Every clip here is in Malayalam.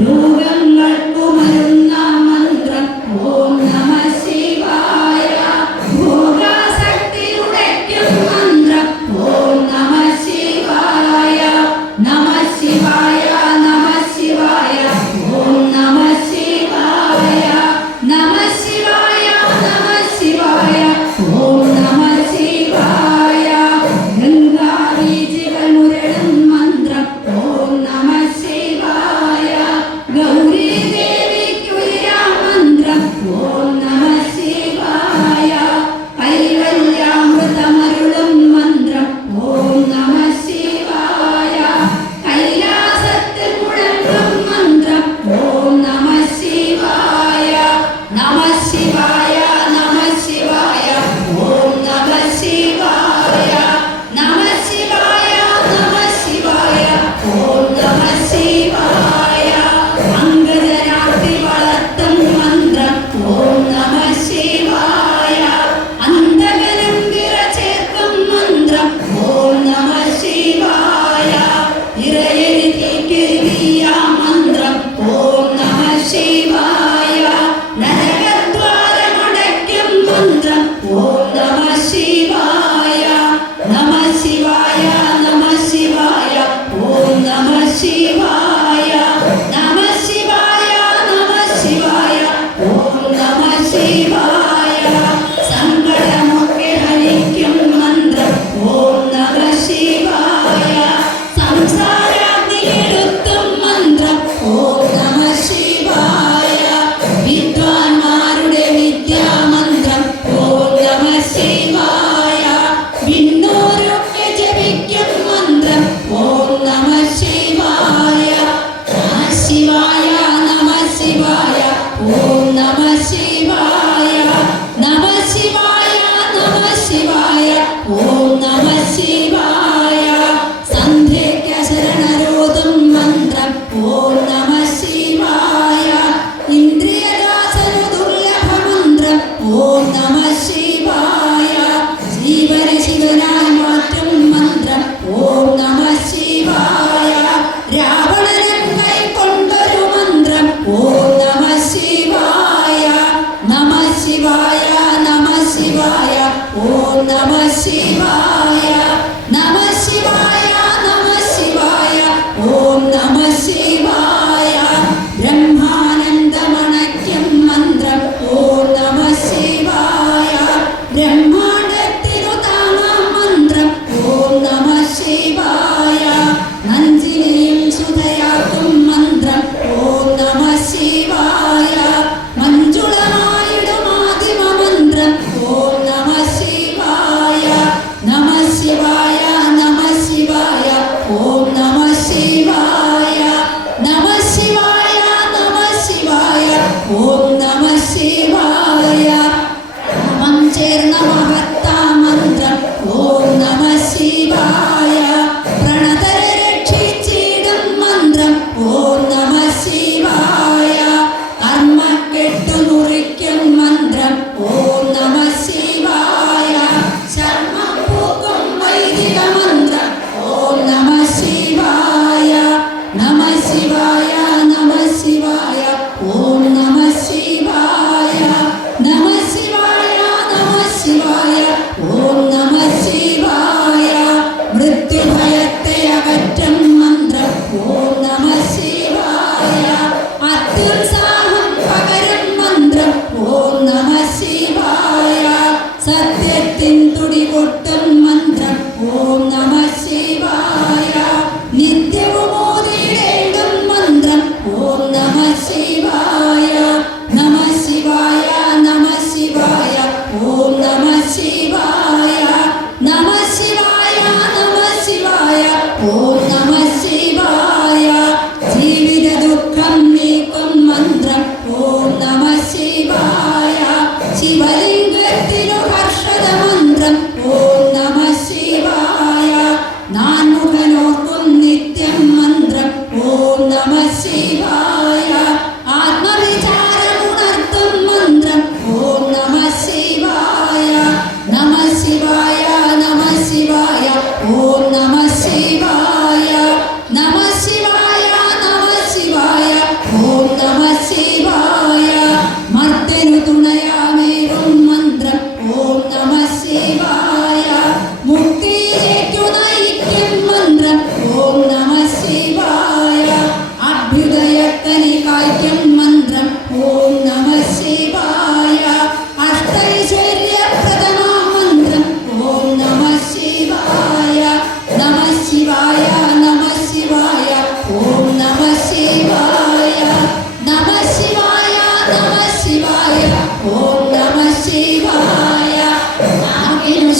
No. ശിവായ നമ ശിവായ ഓം നമ ഓം നമ ശിവായ. നാവിനു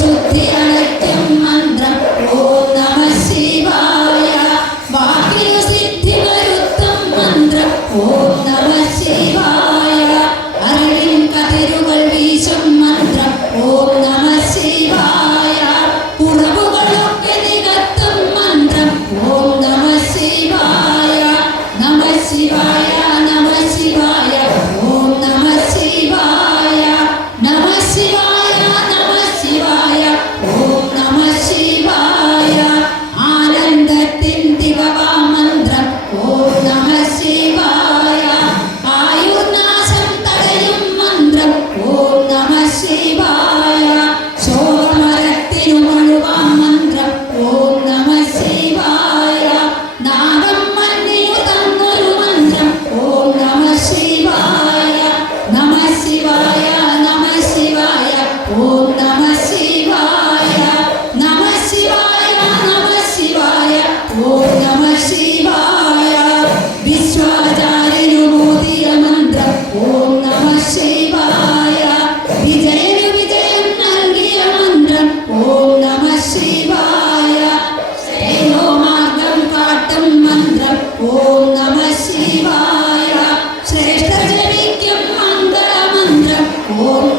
amor.